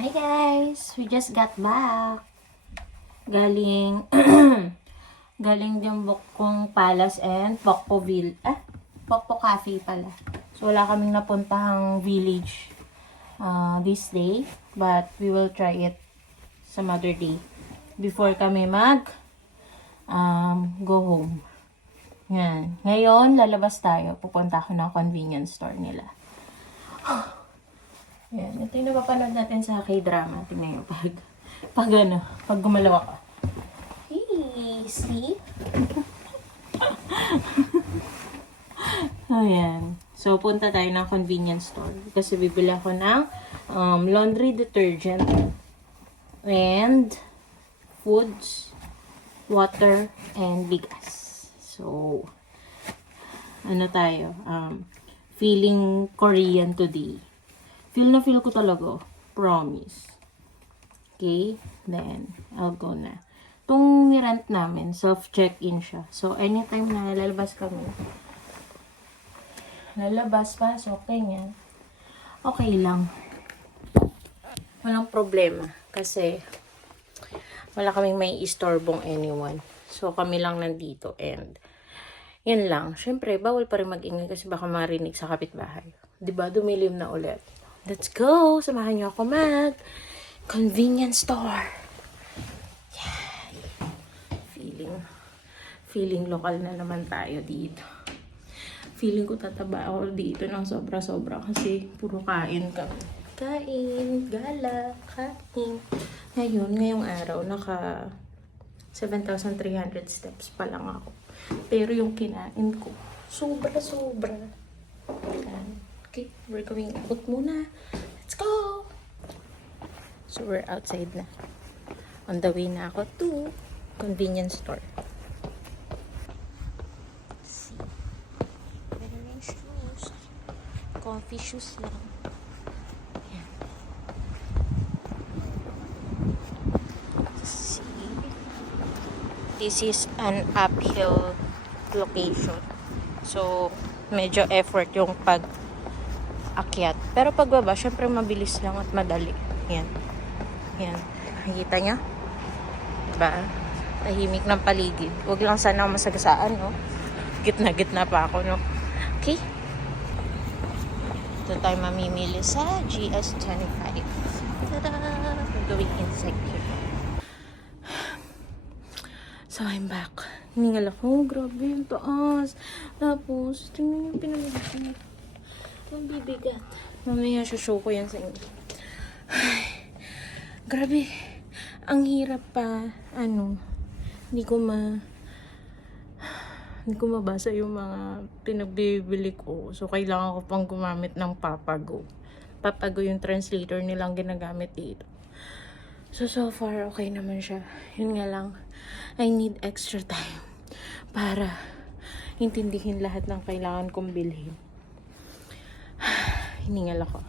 Hi guys! We just got back. Galing galing Diambokong Palace and Pokpoville. Pokpo Cafe pala. So wala kaming napuntahang village this day, but we will try it some other day before kami go home. Yan. Ngayon, lalabas tayo. Pupunta ako ng convenience store nila. Yan. Ito yung napapanood natin sa K-drama. Tingnan nyo. Pag gumalaw ako. Hey, see? Ayan. So, punta tayo ng convenience store. Kasi bibili ako ng laundry detergent and foods, water, and bigas. So, ano tayo? Feeling Korean today. Feel na feel ko talaga. Promise. Okay? Then, I'll go na. Itong nirent namin, self-check-in siya. So, anytime na lalabas kami, pasok, ganyan. Okay lang. Walang problema. Kasi, wala kaming may istorbong anyone. So, kami lang nandito. And, yun lang. Siyempre, bawal pa rin mag-ingay kasi baka marinig sa kapitbahay. Diba? Dumilim na ulit. Let's go! Samahan niyo ako convenience store. Yay! Feeling lokal na naman tayo dito. Feeling ko tataba ako dito ng sobra-sobra kasi puro kain kami. Kain, gala, kain. Ngayong araw, naka 7,300 steps pa lang ako. Pero yung kinain ko, sobra-sobra. Okay, we're going out muna. Let's go! So, we're outside na. On the way na ako to convenience store. See? Meron yung shoes. Coffee shoes lang. Ayan. See? This is an uphill location. So, medyo effort yung akyat. Pero pagbaba, syempre mabilis lang at madali. Yan. Yan. Nakikita nyo? Diba? Tahimik ng paligid. Huwag lang sana masagasaan, no? Gitna-gitna pa ako, no? Okay? Ito tayo mamimili sa GS25. Tada! We're going inside here. So, I'm back. Hiningal ako. Grabe yung taas. Tapos, tingnan yung pinalagay. Ang bibigat. Mamaya show ko yan sa inyo. Ay, grabe. Ang hirap pa. Hindi ko mabasa yung mga pinagbibili ko. So, kailangan ko pang gumamit ng Papago. Papago yung translator nilang ginagamit dito. So far, okay naman siya. Yun nga lang, I need extra time para intindihin lahat ng kailangan kong bilhin. Hiningal ako.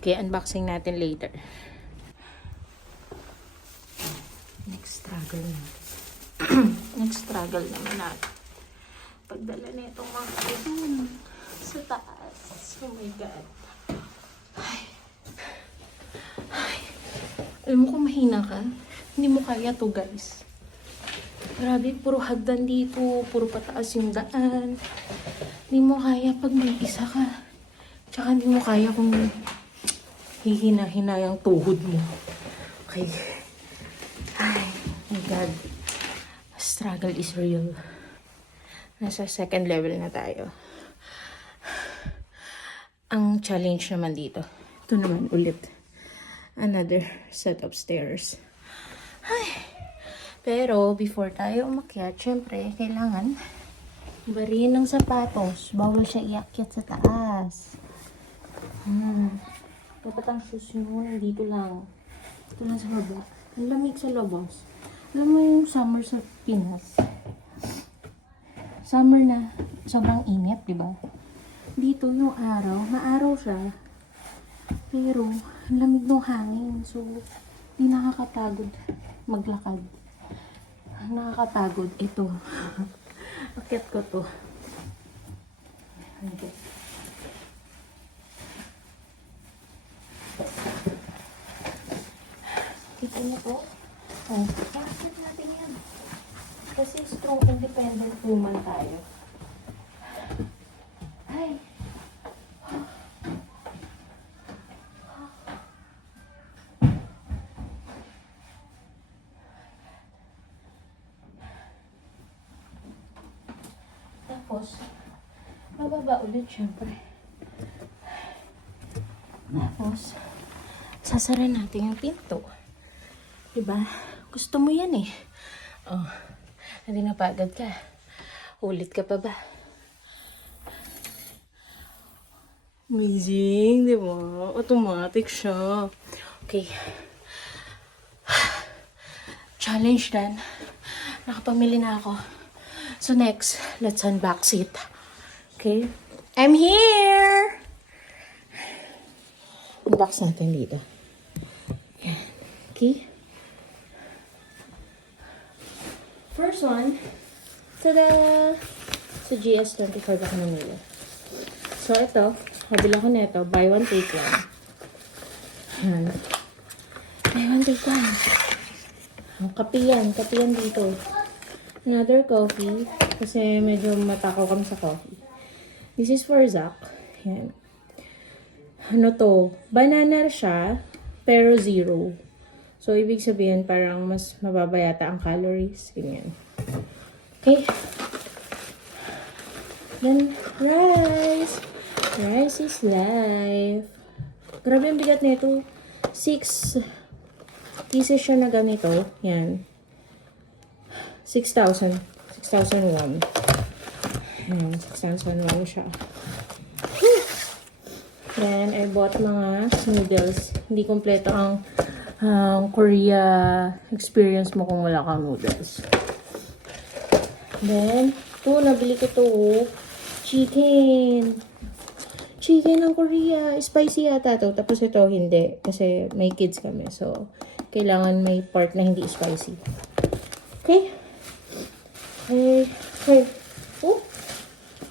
Okay, unboxing natin later. Next struggle naman. Next struggle naman natin. Pagdala na itong mga sa taas. Oh my God. Ay. Alam mo kung mahina ka, hindi mo kaya to, guys. Grabe, puro hagdan dito, puro pataas yung daan. Hindi mo kaya pag may isa ka. Tsaka hindi mo kaya kung hihina-hina yung tuhod mo. Okay. Ay, my God. Struggle is real. Nasa second level na tayo. Ang challenge naman dito. Ito naman ulit. Another set of stairs. Ay. Pero, before tayo umakyat, syempre, kailangan barin ng sapatos. Bawal siya iakyat sa taas. Dapat ang shoes nyo, dito lang. Ito lang sa baba. Ang lamig sa labas. Alam mo yung summer sa Pinas? Summer na, sobrang init, di ba? Dito yung araw, maaraw siya. Pero, ang lamig ng hangin. So, di nakakatagod maglakad. Nakakatagod. Ito. Akyat ko to. Okay. natin ito. Oh, bakit natin yan? Kasi strong independent woman tayo. Ay. Tapos, bababa ulit syempre. Tapos, sasara natin yung pinto. Diba? Gusto mo yan eh. Oh, hindi napagod ka. Ulit ka pa ba? Amazing, di ba? Automatic siya. Okay. Challenge done. Nakapamili na ako. So next, let's unbox it. Okay? I'm here! Unbox natin dito. Yan. Okay? First one, tada! Sa GS24 ako namili. So ito, kabila ko na ito, buy one take one. Yan. Buy one take one. Kape yan dito. Another coffee, kasi medyo matakaw kami sa coffee. This is for Zach. Yan. Ano to? Banana siya, pero zero. So, ibig sabihin, parang mas mababa yata ang calories. Ganyan. Okay. Then, rice. Rice is life. Grabe ang bigat na ito. 6 pieces siya na ganito. Yan. 6,000. 6,001. Ayan, 6,001 siya. Then, I bought mga noodles. Hindi kompleto ang Korea experience mo kung wala kang noodles. Then, ito, nabili ko to. Chicken. Chicken ng Korea. Spicy yata to. Tapos ito, hindi. Kasi may kids kami. So, kailangan may part na hindi spicy. Okay? Okay.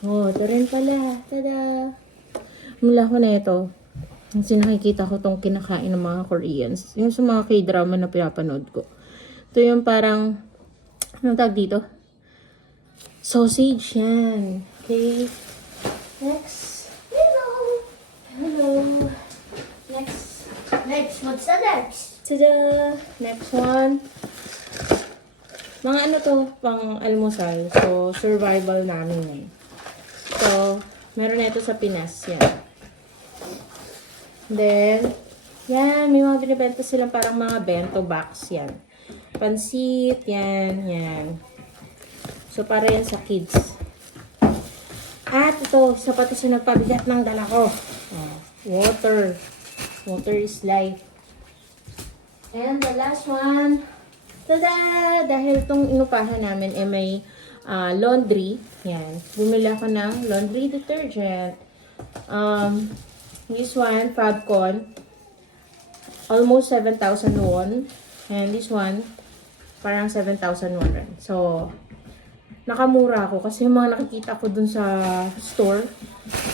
Oh, ito rin pala. Tada! Mula ko na ito. Kasi nakikita ko itong kinakain ng mga Koreans. Yung sa mga K-drama na pinapanood ko. Ito yung parang, anong tawag dito? Sausage yan. Okay. Next. Hello. Next. What's the next? Tada! Next one. Mga ano to, pang almusal. So, survival namin eh. So, meron na ito sa Pinas. Yan. Then, yan. May mga binibenta silang parang mga bento box. Yan. Pansit. Yan. Yan. So, para yan sa kids. At ito, isa pa ito sa nagpabigat ng dala ko. Water. Water is life. And the last one. Tada! Dahil itong inupahan namin ay may laundry. Yan. Bumili ako ng laundry detergent. This one, Fabcon. Almost 7,000 won. And this one, parang 7,000 won rin. So, nakamura ako. Kasi yung mga nakikita ko dun sa store,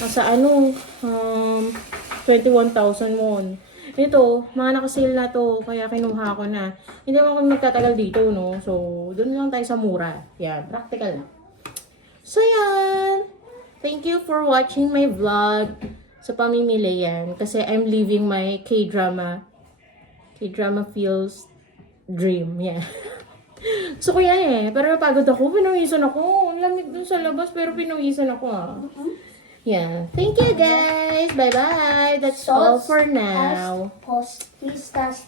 nasa 21,000 won. Ito, mga nakasale na to, kaya kinuha ko na. Hindi mo kami magtatagal dito, no? So, doon lang tayo sa mura. Yan, practical na. So, yan. Thank you for watching my vlog sa pamimili yan. Kasi I'm living my K-drama feels dream. Yan. So, kuya eh. Pero napagod ako. Pinawisan ako. Ang lamig dun sa labas, pero pinawisan ako Yeah. Thank you guys. Bye-bye. That's all for now. Postistas.